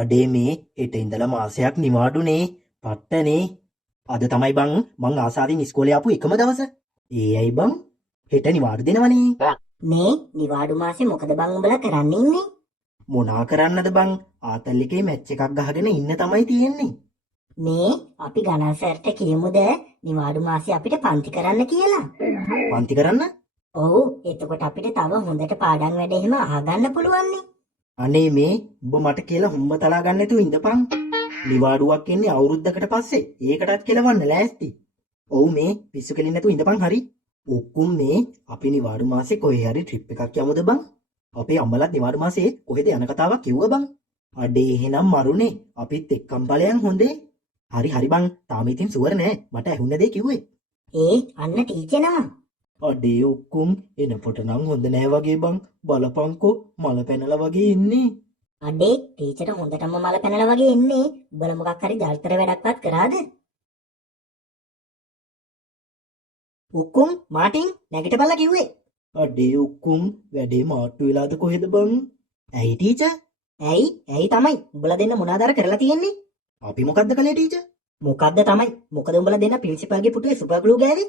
අඩේ මේ හෙට ඉඳලා මාසයක් නිවාඩුනේ. පට්ටනේ. අද තමයි බං මං ආසාවෙන් ඉස්කෝලේ ආපු එකම දවස. ඒ ඇයි බං හෙට නිවාඩු දෙනවනේ. මේ නිවාඩු මාසේ මොකද බං උඹලා කරන්න ඉන්නේ? මොනා කරන්නද බං? ආතල් එකේ මැච් එකක් ගහගෙන ඉන්න තමයි තියෙන්නේ. මේ අපි ගණන් සර්ට කියමුද නිවාඩු මාසේ අපිට පන්ති කරන්න කියලා? පන්ති කරන්න? ඔව් එතකොට අපිට තව හොඳට පාඩම් වැඩ එහෙම අහගන්න පුළුවන් නේ. අනේ මේ උඹ මට කියලා හුම්බ තලා ගන්න නැතුව ඉඳපන්. නිවාඩුවක් එන්නේ අවුරුද්දකට පස්සේ. ඒකටත් කෙලවන්න ලෑස්ති. ඔව් මේ පිස්සු කෙලින් නැතුව ඉඳපන් හරි. ඔක්කුම් මේ අපි නිවාඩු මාසේ කොහේ හරි ට්‍රිප් එකක් යමුද බං? අපේ අම්මලාත් නිවාඩු මාසේ කොහෙද යන කතාවක් කිව්වා බං. අඩේ එහෙනම් මරුනේ අපිත් එක්කම් බලයන් හොඳේ. හරි බං තාම ඉතින් සුවර් නෑ මට ඇහුන්න දේ කිව්වේ. අන්න ටීචර් නම. අඩේ ඔක්කුම් එනකොට නම් හොඳ නෑ වගේ බං. බලපංකෝ මල පැනලා වගේ ඉන්නේ. අඩේ ටීචර් හොඳටම මල පැනලා වගේ ඉන්නේ. උඹලා මොකක් හරි ජල්තර වැඩක්වත් කරාද? ඔක්කුම් මාටින් නැගිටපල්ලා කිව්වේ. අඩේ ඔක්කුම් වැඩේ මාට්ටු වෙලාද කොහෙද බං? ඇයි ටීචර්? ඇයි තමයි උඹලා දෙන්න මොනවාද අර කරලා තියෙන්නේ? අපි මොකද්ද කළේ ටීචර්? මොකද්ද තමයි? මොකද උඹලා දෙන්න ප්‍රින්සිපල්ගේ පුටුවේ සුපර් ග්ලූ ගෑවේ?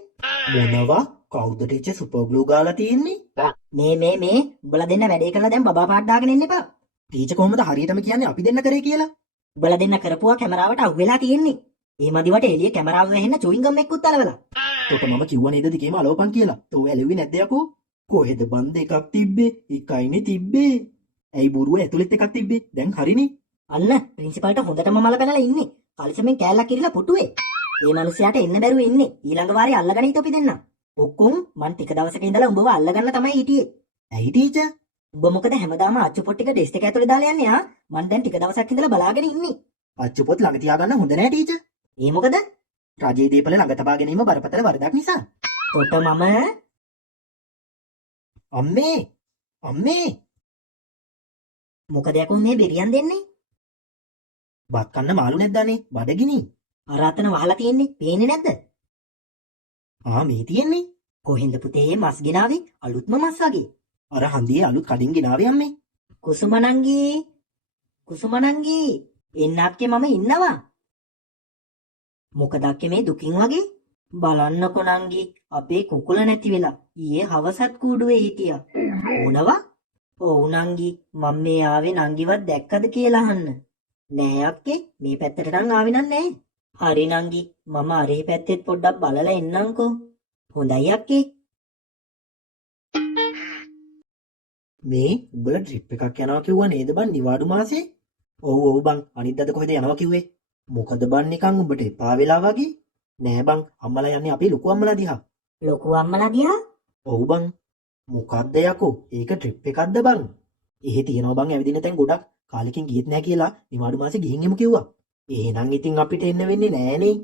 මොනවා? කවුද ටීචර් සුපර් ග්ලූ ගාලා තියෙන්නේ? මේ උඹලා දෙන්න වැඩේ කරලා දැන් බබා පාට දාගෙන ඉන්න එපා. ටීචර් කොහොමද හරියටම කියන්නේ අපි දෙන්න කරේ කියලා? උඹලා දෙන්න කරපුවා කැමරාවට අහුවෙලා තියෙන්නේ. ඒ මදිවට එළිය කැමරාව වැහෙන්න චුයින් ගම් එක්කුත් අලවලා. තොට මම කිව්වා නේද දිගේම අලවපන් කියලා. තෝ ඇලෙව්වේ නැද්ද යකෝ? කොහෙද බන් දෙකක් තිබ්බේ? එකයිනේ තිබ්බේ. ඇයි බොරුව ඇතුළෙත් එකක් තිබ්බේ? දැන් හරිනේ. අන්න ප්‍රින්සිපල්ට හොඳටම මල පැනලා ඉන්නේ. කලිසමෙන් කෑල්ලක් ඉරිලා පුටුවේ. ඒ මිනිහයාට එන්න බැරුව ඉන්නේ. ඊළඟ වාරේ අල්ලගෙන හිටපි දෙන්න. ඔක්කොම මං ටික දවසක ඉඳලා උඹව අල්ලගන්න තමයි හිටියේ. ඇයි ටීචර්? උඹ මොකද හැමදාම අච්චු පොත් ටික ඩෙස්ක් එක ඇතුලේ දාලා යන්නේ ආ? මං දැන් ටික දවසක් ඉඳලා බලාගෙන ඉන්නේ. අච්චු පොත් ළඟ තියාගන්න හොඳ නෑ ටීචර්. ඒ මොකද? රජයේ දීපල ළඟ තබා ගැනීම බරපතල වරදක් නිසා. තොට මම අම්මේ මොකද යකෝ මේ බෙරියන් දෙන්නේ? බත් කන්න මාළු නැද්දානේ බඩගිනි. අර අතන වහලා තියෙන්නේ පේන්නේ නැද්ද? මේ තියෙන්නේ. කොහෙන්ද පුතේ මස් ගෙනාවේ? අලුත්ම මස් වගේ. අර හන්දියේ අලුත් කඩින් ගෙනාවේ අම්මේ. කුසුමනංගී එන්න අක්කේ මම ඉන්නවා. මොකද අක්කේ මේ දුකින් වගේ? බලන්නකො නංගි අපේ කුකුල නැති වෙලා ඊයේ හවසත් කූඩුවේ හිටියා. මොනවා? ඔව් නංගි මම මේ ආවේ නංගිවත් දැක්කද කියලා අහන්න. නෑ අක්කේ මේ පැත්තට නම් ආවේ නෑ. හරි නංගි මම අරේ පැත්තෙත් පොඩ්ඩක් බලලා එන්නම්කෝ. හොඳයි අක්කේ. මේ උඹලා ට්‍රිප් එකක් යනවා කිව්වා නේද බන් නිවාඩු මාසේ? ඔව් බං අනිද්දාද කොහෙද යනවා කිව්වේ? මොකද බන් නිකන් උඹට එපා වෙලා වගේ? නෑ බං අම්මලා යන්නේ අපේ ලොකු අම්මලා දිහා. ලොකු අම්මලා දිහා? ඔව් බං. මොකද්ද යකෝ? ඒක ට්‍රිප් එකක්ද බං? එහෙ තියනවා බං ඇවිදින තැන් ගොඩක්. කාලෙකින් ගියෙත් නෑ කියලා නිවාඩු මාසේ ගිහින් එමු කිව්වා. එහෙනම් ඉතින් අපිට එන්න වෙන්නේ නෑනේ.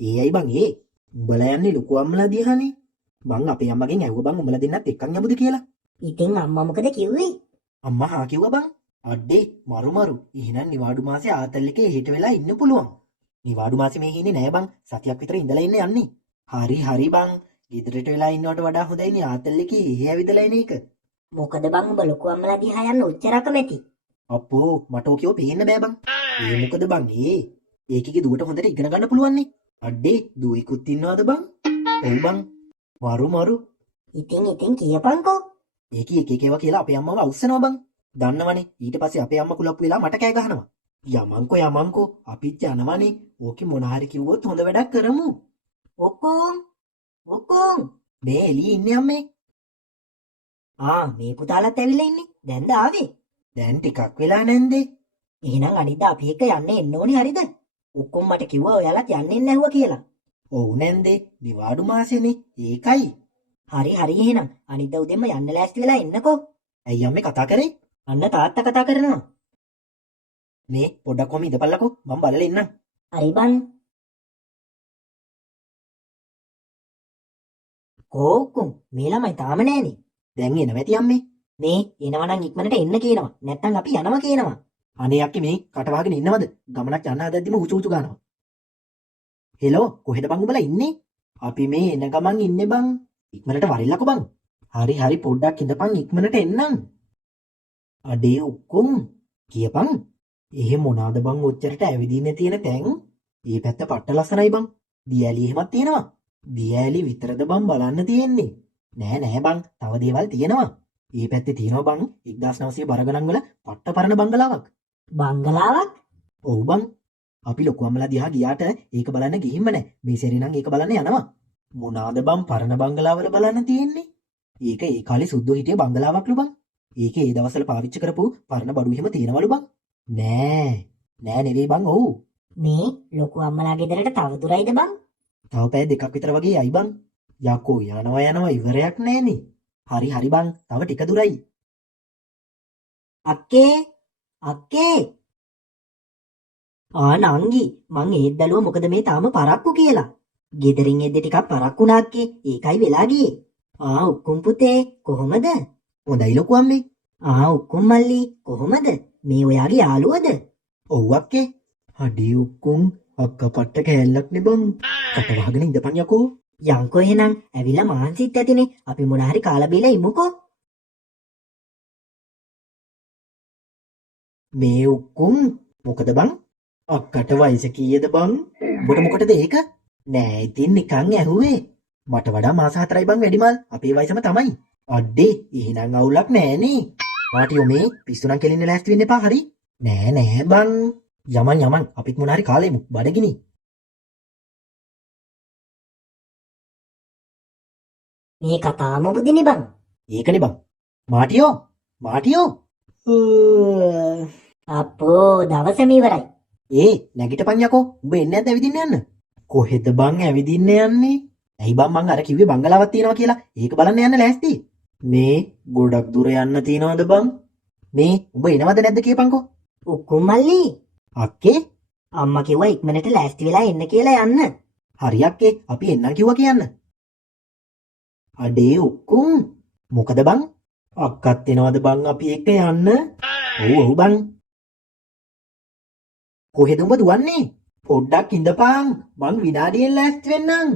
ඒයි බං ඒ. උඹලා යන්නේ ලොකු අම්මලා දිහානේ. මං අපේ අම්මගෙන් ඇහුවා බං උඹලා දෙන්නත් එක්කන් යමුද කියලා. ඉතින් අම්මා මොකද කිව්වේ? අම්මා හා කිව්වා බං. අඩේ මරු. එහෙනම් නිවාඩු මාසේ ආතල් එකේ හෙට වෙලා ඉන්න පුළුවන්. නිවාඩු මාසේ මේ ඉන්නේ නෑ බං. සතියක් විතර ඉඳලා ඉන්න යන්නේ. හරි බං. ගෙදරට වෙලා ඉන්නවට වඩා හොඳයිනේ ආතල් එකේ එහෙ ඇවිදලා එන එක. මොකද බං උඹ ලොකු අම්මලා දිහා යන්න උච්චර කැමැති? අප්පෝ මට ඕක පේන්න බෑ බං. ඒ මොකද බං ඒකේ දුවට හොඳට ඉගෙන ගන්න පුළුවන් නේ. අඩේ දුවෙකුත් ඉන්නවද බං? ඔව් බං. මරු. ඉතින් කියපන්කෝ. ඒකී එක ඒවා කියලා අපේ අම්මව අවුස්සනවා බං. දන්නවනේ ඊට පස්සේ අපේ අම්මා කුලප්පු වෙලා මට කෑ ගහනවා. යමන්කෝ අපිත් යනවනේ. ඕකේ මොන හරි කිව්වොත් හොඳ වැඩක් කරමු. ඔක්කොම් මේ එළියේ ඉන්නේ අම්මේ. මේ පුතාලත් ඇවිල්ලා ඉන්නේ. දැන්ද ආවේ? දැන් ටිකක් වෙලා නැන්දේ. එහෙනම් අනිද්දා අපි එක්ක යන්න එන්න ඕනේ හරිද? ඔක්කොම මට කිව්වා ඔයාලත් යන්න නැහුවා කියලා. ඔව් නැන්දේ නිවාඩු මාසෙනේ. ඒකයි. හරි එහෙනම් අනිද්දා උදේම යන්න ලෑස්ති වෙලා එන්නකෝ. ඇයි අම්මේ කතා කරේ? අන්න තාත්තා කතා කරනවා. මේ පොඩ්ඩක් කොහොම ඉඳපල්ලකෝ මම බලලා ඉන්නම්. හරි බං. කෝකුම් මේ ළමයි තාම නෑනේ. දැන් එනවා ඇති අම්මේ. මේ එනවා නම් ඉක්මනට එන්න කියනවා. නැත්තම් අපි යනවා කියනවා. අනේ අක්කේ මේ කට වහගෙන ඉන්නවද? ගමනක් යන්න හදද්දිම උචු ගන්නවා. හෙලෝ කොහෙද බං උඹලා ඉන්නේ? අපි මේ එන ගමන් ඉන්නේ බං. ඉක්මනට වරිල්ලකෝ බං. හරි පොඩ්ඩක් ඉඳපන් ඉක්මනට එන්නම්. අඩේ ඔක්කොම කියපන්. එහෙ මොනවාද බං ඔච්චරට ඇවිදින්න තියෙන තැන්? ඒ පැත්ත පට්ට ලස්සනයි බං. දියැලි එහෙමත් තියෙනවා. දියැලි විතරද බං බලන්න තියෙන්නේ? නෑ නෑ බං, තව දේවල් තියෙනවා. ඒ පැත්තේ තියෙනවා බං 1900 බර ගණන් වල පට්ට පරණ බංගලාවක්. බංගලාවක්? ඔව් බං. අපි ලොකු අම්මලා දිහා ගියාට ඒක බලන්න ගිහින්ම නෑ. මේ සැරේ නම් ඒක බලන්න යනවා. මොනාද බං පරණ බංගලාවල බලන්න තියෙන්නේ? ඒක ඒ කාලේ සුද්දෝ හිටිය බංගලාවක්ලු බං. ඒකේ ඒ දවස්වල පාවිච්චි කරපු පරණ බඩු එහෙම තියෙනවලු බං. නෑ නෙවෙයි බං. ඔව්. මේ ලොකු අම්මලා ගෙදරට තව දුරයිද බං? තව පැය දෙකක් විතර වගේ යයි බං. යකෝ යනවා ඉවරයක් නෑනේ. හරි බං. තව ටික දුරයි. අක්කේ නංගි මං ඒත් බැලුවා මොකද මේ තාම පරක්කු කියලා. ගෙදරින් එද්දි ටිකක් පරක්කු වුණා අක්කේ. ඒකයි වෙලා ගියේ. උක්කුම් පුතේ කොහොමද? හොඳයි ලොකු අම්මේ. උක්කුම් මල්ලි කොහොමද? මේ ඔයාගේ යාළුවද? ඔව් අක්කේ. අඩේ උක්කුම් අක්කා පට්ට කෑල්ලක් නේ බං. කට වහගෙන ඉඳපන් යකෝ. යංකෝ එහෙනම් ඇවිල්ලා මාන්සිත් ඇතිනේ. අපි මොන හරි කාලා බීලා ඉමුකෝ. මේ උක්කුම් මොකද බං? අක්කට වයස කීයද බං? ඔබට මොකටද ඒක? නෑ ඉතින් නිකන් ඇහුවේ. මට වඩා මාස 4යි බං වැඩිමල්. අපේ වයසම තමයි. අඩේ එහෙනම් අවුලක් නෑනේ. මාටියෝ මේ පිස්සු නම් කෙලින්න ලෑස්ති වෙන්න එපා හරි. නෑ බං. යමන් අපිත් මොන හරි කාලෙමු බඩගිනි. මේ කතාවම පුදිනේ බං. ඒකනේ බං. මාටියෝ. අපෝ දවසම ඉවරයි. නැගිටපන් යකෝ. උඹ එන්නේ නැද්ද ඇවිදින්න යන්න? කොහෙද බං ඇවිදින්න යන්නේ? ඇයි බං මං අර කිව්වේ බංගලාවක් තියෙනවා කියලා. ඒක බලන්න යන්න ලෑස්ති. මේ ගොඩක් දුර යන්න තියනවද බං? මේ උඹ එනවද නැද්ද කියපන්කෝ. උක්කුම් මල්ලි අක්කේ අම්මා කිව්වා ඉක්මනට ලෑස්ති වෙලා එන්න කියලා යන්න. හරි අක්කේ අපි එන්නම් කිව්වා කියන්න. අඩේ උක්කුම් මොකද බං? අක්කත් එනවද බං අපි එක්ක යන්න? ඔව් බං. කොහෙද උඹ දුවන්නේ? පොඩ්ඩක් ඉඳපන්. මං විනාඩියෙන් ලෑස්ති වෙන්නම්.